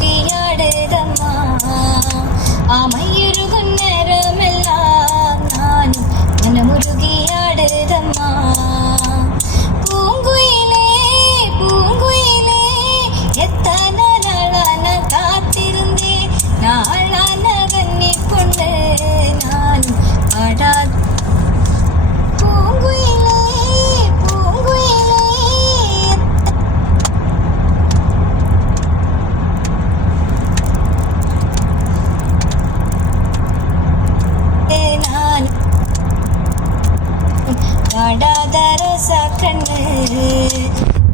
മനമുരുകിയാടുതമ്മ ആ മയ്യൊരുകും നേരമെല്ലാം നാനും മനമുരുകിയാടുതമ്മ പൂങ്കുയിലേ പൂങ്കുയിലേ എത്താന നാളാന കാത്തിരുന്നേ നാളാന കന്നിക്കൊണ്ട് നാനും പാടാ കണ്ണ്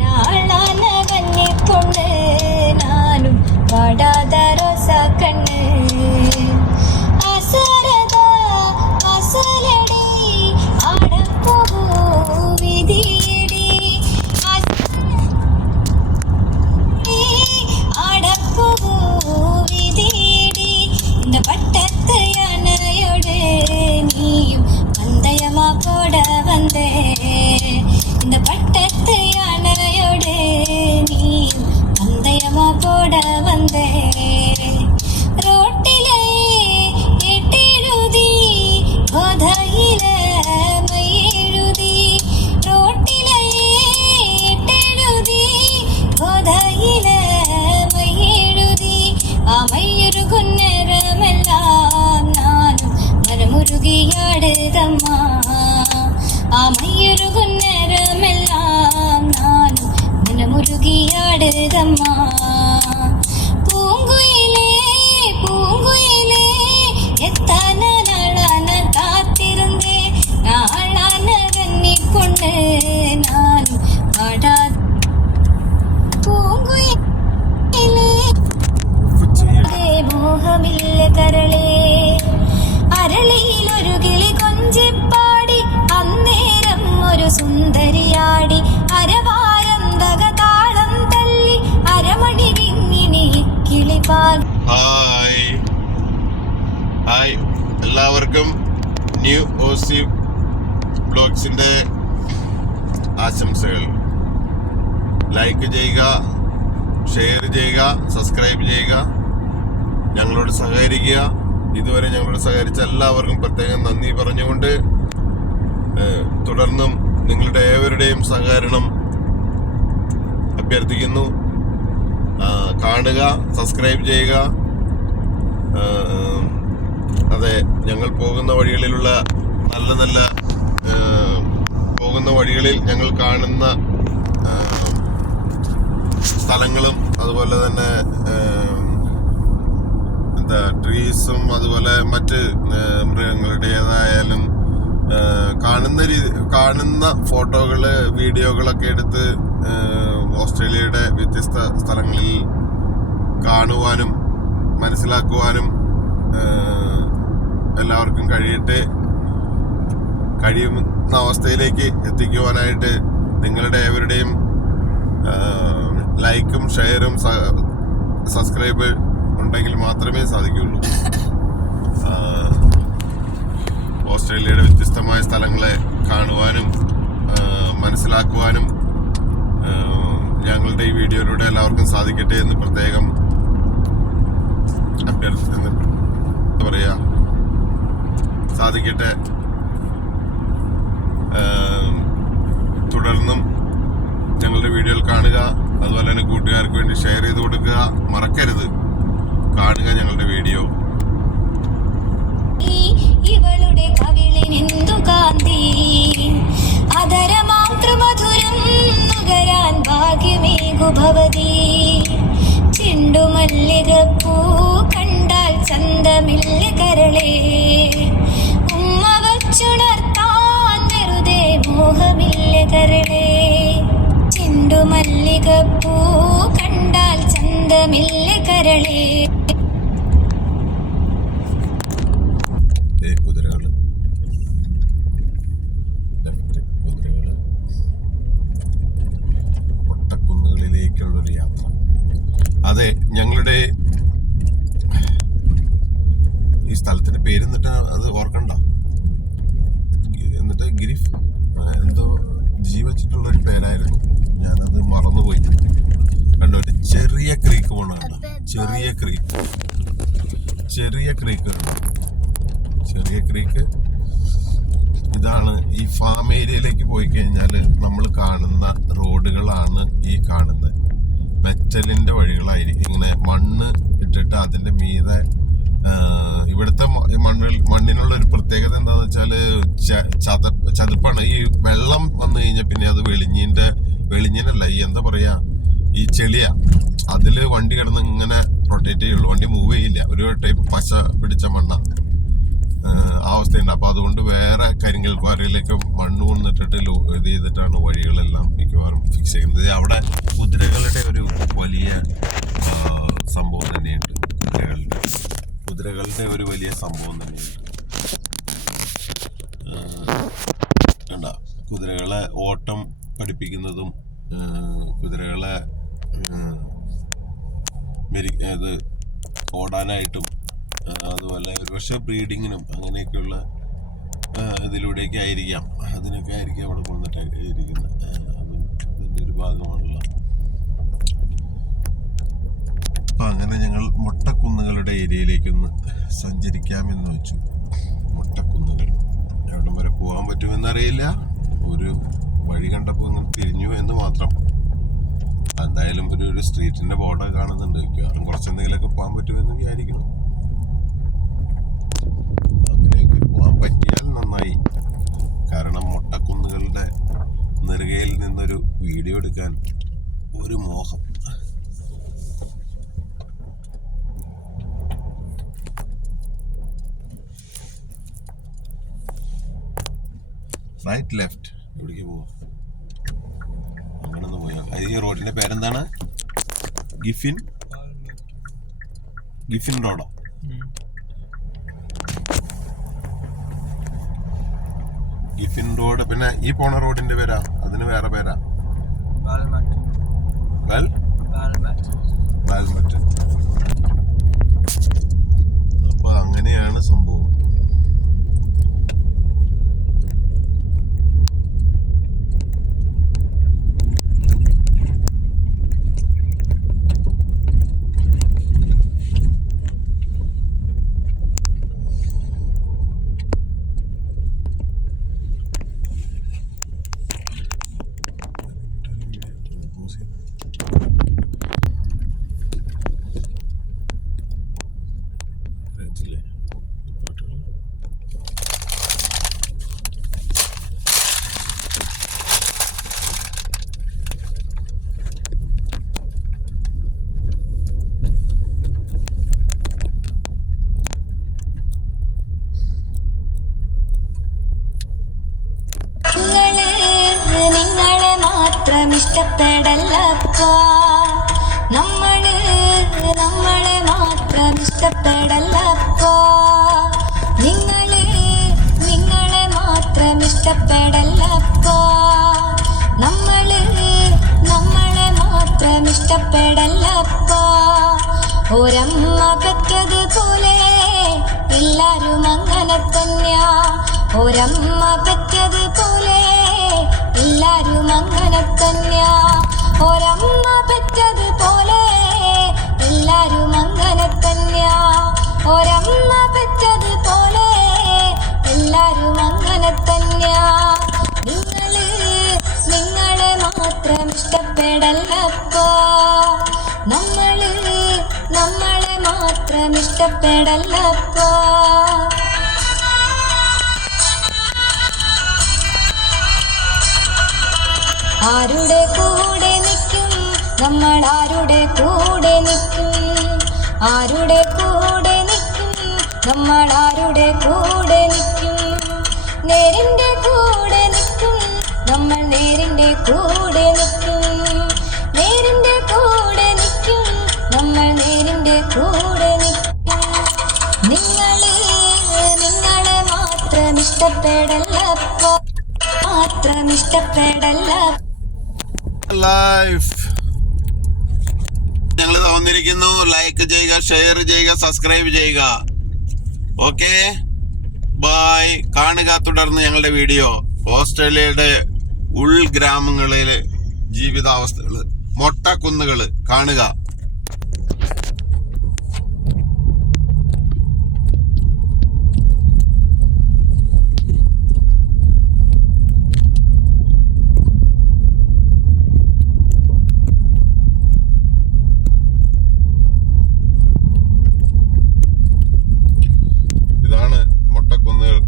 നാളാന കന്നിക്കൊണ്ട് നാനും പാടാത റോസ കണ്ണ് അസരത അസലടി അടപ്പോ വിധിയടി അടപ്പോ വിധിയടി இந்த பட்டத்து யானையோடு நீயும் பந்தயமா போட வந்தே இந்த பட்டத்து யானையோடு நீயும் பந்தயமா போட வந்தே ரோட்டிலே எட்டெழுதி கோதையில மையெழுதி ரோட்டிலே எட்டெழுதி கோதையில மையெழுதி மையொருകും നേരമെല്ലാം നാനും മനമുരുകിയാടുതമ്മ ആ മയ്യൊരുകും നേരമെല്ലാം നാനും മനമുരുകിയാടുതമ്മ പൂങ്കുയിലേ പൂങ്കുയിലേ എത്താന നാളാന കാത്തിരുന്നേ നാളാന കന്നിക്കൊണ്ട് നാനും പാടാ പൂങ്കുയിലേ മോഹമില്ല കരളേ അരളിയിലൊരു കിളി കൊഞ്ചിപ്പാടി അന്നേരം ഒരു സുന്ദരിയാടി അരവാരം തകതാളം തല്ലി അരമണി വിങ്ങിണി കിളിപാൽ. ഹായ് എല്ലാവർക്കും ന്യൂ ഓസി ബ്ലോഗ്സിന്റെ ആശംസകൾ. ലൈക്ക് ചെയ്യുക, ഷെയർ ചെയ്യുക, സബ്സ്ക്രൈബ് ചെയ്യുക, ഞങ്ങളോട് സഹകരിക്കുക. ഇതുവരെ ഞങ്ങളോട് സഹകരിച്ച എല്ലാവർക്കും പ്രത്യേകം നന്ദി പറഞ്ഞുകൊണ്ട് തുടർന്നും നിങ്ങളുടെ ഏവരുടെയും സഹകരണം അഭ്യർത്ഥിക്കുന്നു. കാണുക, സബ്സ്ക്രൈബ് ചെയ്യുക. അതെ, ഞങ്ങൾ പോകുന്ന വഴികളിലുള്ള നല്ല നല്ല പോകുന്ന വഴികളിൽ ഞങ്ങൾ കാണുന്ന സ്ഥലങ്ങളും അതുപോലെ തന്നെ ട്രീസും അതുപോലെ മറ്റ് മൃഗങ്ങളുടേതായാലും കാണുന്ന ഫോട്ടോകള് വീഡിയോകളൊക്കെ എടുത്ത് ഓസ്ട്രേലിയയുടെ വ്യത്യസ്ത സ്ഥലങ്ങളിൽ കാണുവാനും മനസ്സിലാക്കുവാനും എല്ലാവർക്കും കഴിയുന്ന അവസ്ഥയിലേക്ക് എത്തിക്കുവാനായിട്ട് നിങ്ങളുടെ ഏവരുടെയും ലൈക്കും ഷെയറും സബ്സ്ക്രൈബ് ഉണ്ടെങ്കിൽ മാത്രമേ സാധിക്കുകയുള്ളൂ. ഓസ്ട്രേലിയയുടെ വ്യത്യസ്തമായ സ്ഥലങ്ങളെ കാണുവാനും മനസ്സിലാക്കുവാനും ഞങ്ങളുടെ ഈ വീഡിയോയിലൂടെ എല്ലാവർക്കും സാധിക്കട്ടെ എന്ന് പ്രത്യേകം സാധിക്കട്ടെ. തുടർന്നും ഞങ്ങളുടെ വീഡിയോകൾ കാണുക, അതുപോലെ തന്നെ കൂട്ടുകാർക്ക് വേണ്ടി ഷെയർ ചെയ്ത് കൊടുക്കുക. മറക്കരുത്, കാണുക ഞങ്ങളുടെ വീഡിയോ. ഇവളുടെ കവിളിനെന്തു കാന്തി അതരമാതൃമധുരം നുകരാൻ ഭാഗ്യമേകു ഭവതി ചെണ്ടുമല്ലികപ്പൂ കണ്ടാൽ ചന്തമില്ല കരളേ ഉമ്മ വച്ചുണർത്താൻ വെറുതെ മോഹമില്ല കരളേ ചെണ്ടുമല്ലികപ്പൂ കണ്ടാൽ ചന്തമില്ല കരളേ. ഒട്ടക്കുന്നുകളിലേക്കുള്ളൊരു യാത്ര. അതെ, ഞങ്ങളുടെ ഈ സ്ഥലത്തിന്റെ പേര് എന്നിട്ട് അത് ഓർക്കണ്ട, എന്നിട്ട് ഗിരിഫ് എന്തോ വെച്ചിട്ടുള്ളൊരു പേരായിരുന്നു, ഞാനത് മറന്നുപോയി. കണ്ടോ, ചെറിയ ക്രീക്ക് പോണുണ്ട്. ചെറിയ ക്രീക്ക് ഇതാണ്. ഈ ഫാം ഏരിയയിലേക്ക് പോയി കഴിഞ്ഞാൽ നമ്മൾ കാണുന്ന റോഡുകളാണ് ഈ കാണുന്നത്. മെറ്റലിന്റെ വഴികളായിരിക്കും. ഇങ്ങനെ മണ്ണ് ഇട്ടിട്ട് അതിന്റെ മീതെ ഇവിടുത്തെ മണ്ണിനുള്ള ഒരു പ്രത്യേകത എന്താന്ന് വെച്ചാല് ചതുപ്പാണ്. ഈ വെള്ളം വന്നു കഴിഞ്ഞാൽ പിന്നെ അത് വെളിഞ്ഞിനല്ല, ഈ എന്താ പറയാ, ഈ ചെളിയാ. അതില് വണ്ടി കിടന്ന് ഇങ്ങനെ റൊട്ടേറ്റ് ചെയ്യുള്ളൂ, വണ്ടി മൂവ് ചെയ്യില്ല. ഒരു ടൈപ്പ് പശ പിടിച്ച മണ്ണ ആ അവസ്ഥയുണ്ട്. അപ്പൊ അതുകൊണ്ട് വേറെ കരിങ്കൽ ക്വാറിയിലേക്ക് മണ്ണ് കൊണ്ടിട്ടിട്ട് ഇത് ചെയ്തിട്ടാണ് വഴികളെല്ലാം മിക്കവാറും ഫിക്സ് ചെയ്യുന്നത്. അവിടെ കുതിരകളുടെ ഒരു വലിയ സംഭവം തന്നെയുണ്ട്. കുതിരകളുടെ ഒരു വലിയ സംഭവം തന്നെയുണ്ട്. കണ്ട, കുതിരകളെ ഓട്ടം പഠിപ്പിക്കുന്നതും കുതിരകളെ ഇത് ഓടാനായിട്ടും അതുപോലെ ഒരുപക്ഷെ ബ്രീഡിങ്ങിനും അങ്ങനെയൊക്കെയുള്ള ഇതിലൂടെയൊക്കെ ആയിരിക്കാം. അതിനൊക്കെ ആയിരിക്കും അവിടെ കൊണ്ടിട്ട് ഇരിക്കുന്നത്. അതും ഇതിൻ്റെ ഒരു ഭാഗമാണല്ലോ. അപ്പം അങ്ങനെ ഞങ്ങൾ മൊട്ടക്കുന്നുകളുടെ ഏരിയയിലേക്കൊന്ന് സഞ്ചരിക്കാമെന്ന് വെച്ചു. മൊട്ടക്കുന്നുകൾ എവിടം വരെ പോകാൻ പറ്റുമെന്നറിയില്ല. ഒരു വഴി കണ്ടപ്പോൾ ഇങ്ങനെ തിരിഞ്ഞു എന്ന് മാത്രം. എന്തായാലും ഒരു സ്ട്രീറ്റിന്റെ ബോർഡ് കാണുന്നുണ്ട്. കുറച്ചെന്തെങ്കിലുമൊക്കെ പോകാൻ പറ്റുമെന്ന് വിചാരിക്കണം. അങ്ങനെയൊക്കെ പോകാൻ പറ്റിയാൽ നന്നായി. കാരണം മൊട്ടക്കുന്നുകളുടെ നെറുകയിൽ നിന്നൊരു വീഡിയോ എടുക്കാൻ ഒരു മോഹം. റൈറ്റ് ലെഫ്റ്റ് എവിടേക്ക് പോവാ? അങ്ങനെ ഒന്ന് പോയാ. ഈ റോഡിന്റെ പേരെന്താണ്? ഗിഫിൻ റോഡോ? ഗിഫിൻ റോഡ്. പിന്നെ ഈ പോണ റോഡിന്റെ പേരാ? അതിന് വേറെ പേരാ? വാൽമറ്റ്. അപ്പൊ അങ്ങനെയാണ് സംഭവം. ഇഷ്ടപ്പെടല്ലപ്പാ, നമ്മളെ മാത്രം ഇഷ്ടപ്പെടല്ലപ്പാ, നിങ്ങളെ മാത്രം ഇഷ്ടപ്പെടല്ലപ്പാ, നമ്മളെ മാത്രം ഇഷ്ടപ്പെടല്ലപ്പാ. ഒരമ്മ പെറ്റതുപോലെ എല്ലാരും അങ്ങനെ തന്നെയാ. ഒരമ്മ പെറ്റതുപോലെ എല്ലാരും അങ്ങനെ തന്നെയാ. ഒരമ്മ പെറ്റതുപോലെ എല്ലാരും അങ്ങനെ തന്നെയാ. ഒരമ്മ പെറ്റതുപോലെ എല്ലാരും അങ്ങനെ തന്നെയാ. നിങ്ങളെ മാത്രം ഇഷ്ടപ്പെടല്ലപ്പോ, നമ്മളെ മാത്രം ഇഷ്ടപ്പെടല്ലപ്പോ. ആരുടെ കൂടെ നിൽക്കും നമ്മൾ? ആരുടെ കൂടെ നിൽക്കും? ആരുടെ കൂടെ നിൽക്കും നമ്മൾ? ആരുടെ കൂടെ നിൽക്കും? നേരിന്റെ കൂടെ നിൽക്കും നമ്മൾ, നേരിന്റെ കൂടെ നിൽക്കും. നേരിന്റെ കൂടെ നിൽക്കും നമ്മൾ, നേരിന്റെ കൂടെ നിൽക്കും. നിങ്ങളെ മാത്രം ഇഷ്ടപ്പെടല്ലപ്പോ, മാത്രം ഇഷ്ടപ്പെടല്ല. ലൈഫ് ഞങ്ങൾ വന്നിരിക്കുന്നു. ലൈക്ക് ചെയ്യുക, ഷെയർ ചെയ്യുക, സബ്സ്ക്രൈബ് ചെയ്യുക. Okay, bye. കാണുക തുടർന്ന് ഞങ്ങളുടെ വീഡിയോ. ഓസ്ട്രേലിയയുടെ ഉൾഗ്രാമങ്ങളിലെ ജീവിതാവസ്ഥകൾ മൊട്ടക്കുന്നുകള് കാണുക. ഇതാണ് മൊട്ടക്കുന്നുകൾ.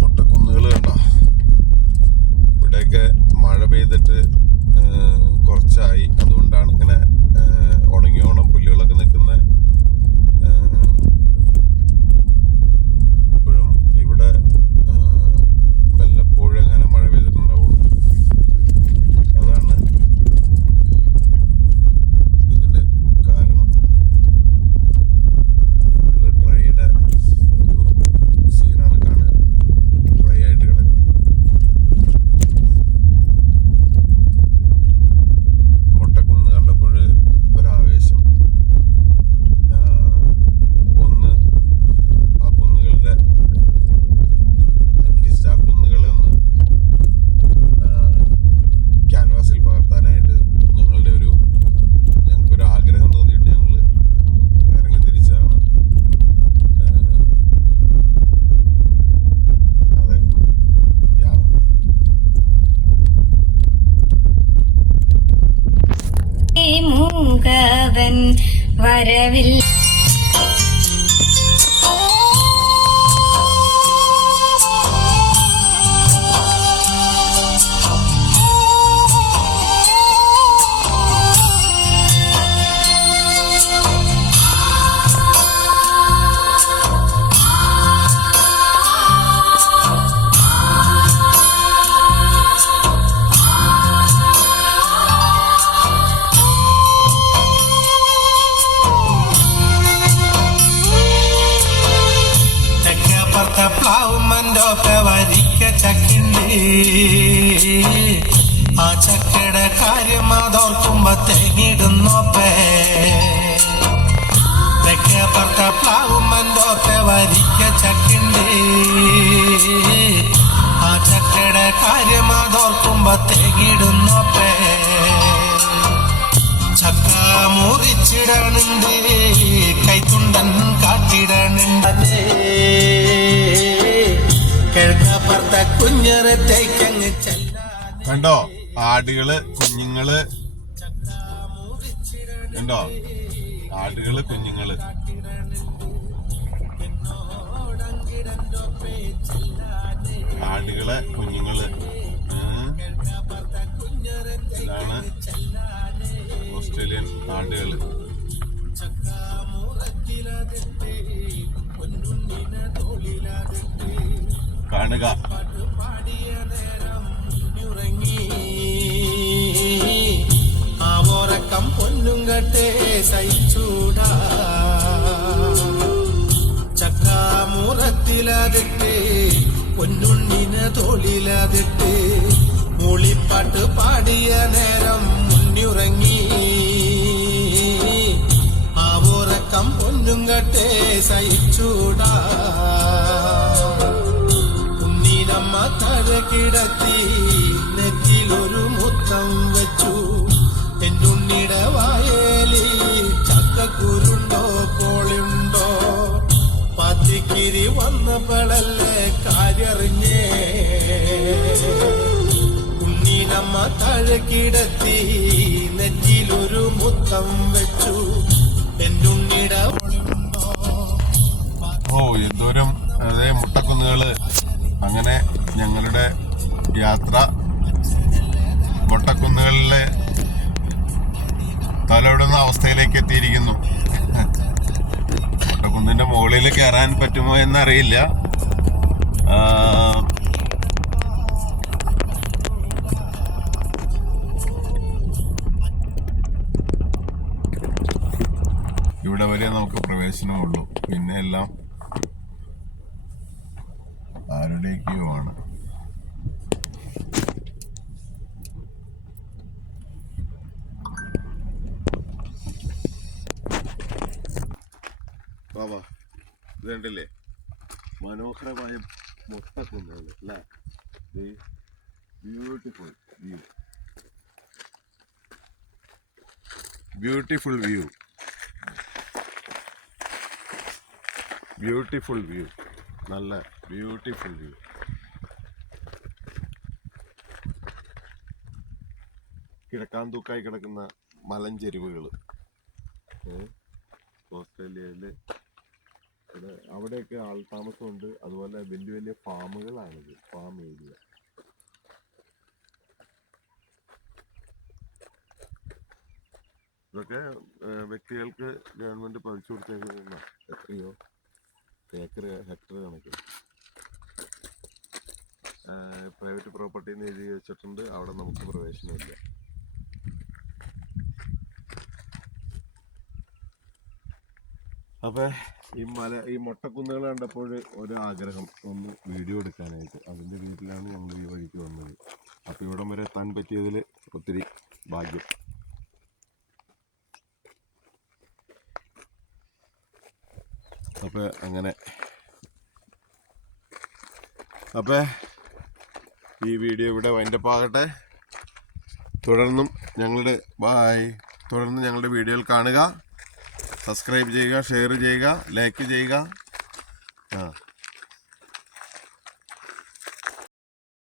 മൊട്ടക്കുന്നുകൾ കണ്ടോ? ഇവിടെയൊക്കെ മഴ പെയ്തിട്ട് കുറച്ചായി, അതുകൊണ്ടാണ് ഇങ്ങനെ ഉണങ്ങിയോണം പുല്ലുകളൊക്കെ നിൽക്കുന്നത്. ഇപ്പോഴും ഇവിടെ വല്ലപ്പോഴും അങ്ങനെ മഴ പെയ്തിട്ടുണ്ടാവുള്ളൂ. അതാണ് ഇതിന്റെ കാരണം. ഫുള്ള് ഡ്രൈയുടെ ഒരു സീനാണ് കാണുക, ഡ്രൈ ആയിട്ട് കിടക്കുന്നത്. മൊട്ടക്കുന്ന് കണ്ടപ്പോൾ ഒരാവേശം. ഒന്ന് ആ കുന്നുകളുടെ അറ്റ്ലീസ്റ്റ് ആ കുന്നുകളെ ഒന്ന് ക്യാൻവാസിൽ പകർത്താനായിട്ട് ഞങ്ങൾക്കൊരു ആഗ്രഹം തോന്നിയിട്ട് ഞങ്ങൾ ഇറങ്ങി തിരിച്ചാണ്. അതെ, മൂകവൻ വരവിൽ പ്ലാവുമൻ്റൊക്കെ വരിക്ക ചക്കിണ്ട്. ആ ചക്കയുടെ കാര്യം അതോർക്കുമ്പോ തേങ്ങിടുന്നോപ്പേ. തെക്കേപ്പുറത്തെ പ്ലാവുമൻ്റൊക്കെ വരിക്ക ചക്കിണ്ട്. ആ ചക്കയുടെ കാര്യം അതോർക്കുമ്പോ തേങ്ങിടുന്നോപ്പേ. ചക്ക മുറിച്ചിടണുണ്ട്, കൈത്തുണ്ടൻ കാട്ടിടണുണ്ട്. കിഴക്കപ്പുറത്തെ കുഞ്ഞറത്തേക്കങ്ങ് ചെല്ലാൻ. കണ്ടോ ആടുകള്, കുഞ്ഞുങ്ങള് കണ്ടോ? ആടുകള്, കുഞ്ഞുങ്ങള്. ആടുകളെ കുഞ്ഞുങ്ങള്. ഇതാണ് ഓസ്ട്രേലിയൻ ആടുകള്. കാണുക. ആ ഓരക്കം പൊന്നും കട്ടെ സഹിച്ചൂടാ. ചക്കാമൂറത്തിലാതിട്ട് പൊന്നുണ്ണിനെ തോളിലാതിട്ട് മൂളിപ്പാട്ട് പാടിയ നേരം മുന്നിറങ്ങി. ആ ഓരക്കം പൊന്നും കട്ടെ സഹിച്ചൂടാ. ഉണ്ണീനമ്മ തഴ കിടത്തി നെറ്റിലൊരു മുത്തം വെച്ചു. എന്നുണ്ണിയുടെ വായേലി ചക്കക്കുരുണ്ടോ കോളുണ്ടോ? പത്തിക്കിരി വന്നപ്പോഴല്ലേ കാര്യറിഞ്ഞേ. ഉണ്ണീനമ്മ തഴ കിടത്തി നെറ്റിലൊരു മുത്തം വെച്ചു. എന്നുണ്ണിയുടെ ഓ, എന്തോരം അതേ മുട്ടക്കുന്നുകള്. അങ്ങനെ ഞങ്ങളുടെ യാത്ര മൊട്ടക്കുന്നുകളിലെ തലോടുന്ന അവസ്ഥയിലേക്ക് എത്തിയിരിക്കുന്നു. മൊട്ടക്കുന്നിന്റെ മുകളിൽ കയറാൻ പറ്റുമോ എന്നറിയില്ല. ഇവിടെ വരെ നമുക്ക് പ്രവേശനമുള്ളൂ, പിന്നെ എല്ലാം ആരുടേക്കോ ആണ്. ബാബാ, ഇത് കണ്ടില്ലേ മനോഹരമായ മൊട്ടക്കുന്നുകൾ അല്ലേ? Beautiful. View, beautiful view, beautiful view, നല്ല ബ്യൂട്ടിഫുൾ വ്യൂ. കിഴക്കാൻ തൂക്കായി കിടക്കുന്ന മലഞ്ചെരിവുകൾ ഓസ്ട്രേലിയയില് അവിടെയൊക്കെ ആൾതാമസമുണ്ട്. അതുപോലെ വലിയ വലിയ ഫാമുകളാണിത്, ഫാം ഏരിയ. ഇതൊക്കെ വ്യക്തികൾക്ക് ഗവൺമെന്റ് പതിച്ചു കൊടുത്തേക്കുന്ന എത്രയോ ഹെക്ടർ കണക്ക് പ്രൈവറ്റ് പ്രോപ്പർട്ടി എന്ന് എഴുതി വെച്ചിട്ടുണ്ട്. അവിടെ നമുക്ക് പ്രവേശനമില്ല. അപ്പൊ ഈ മൊട്ടക്കുന്നുകൾ കണ്ടപ്പോൾ ഒരു ആഗ്രഹം ഒന്ന് വീഡിയോ എടുക്കാനായിട്ട്, അതിന്റെ വീട്ടിലാണ് ഞങ്ങൾ ഈ വഴിക്ക് വന്നത്. അപ്പൊ ഇവിടം വരെ എത്താൻ പറ്റിയതിൽ ഒത്തിരി ഭാഗ്യം. അപ്പൊ ഈ വീഡിയോ ഇവിടെ വൈൻഡപ്പ് ആകട്ടെ. തുടർന്നും ഞങ്ങളുടെ വീഡിയോയിൽ കാണുക, സബ്സ്ക്രൈബ് ചെയ്യുക, ഷെയർ ചെയ്യുക, ലൈക്ക് ചെയ്യുക.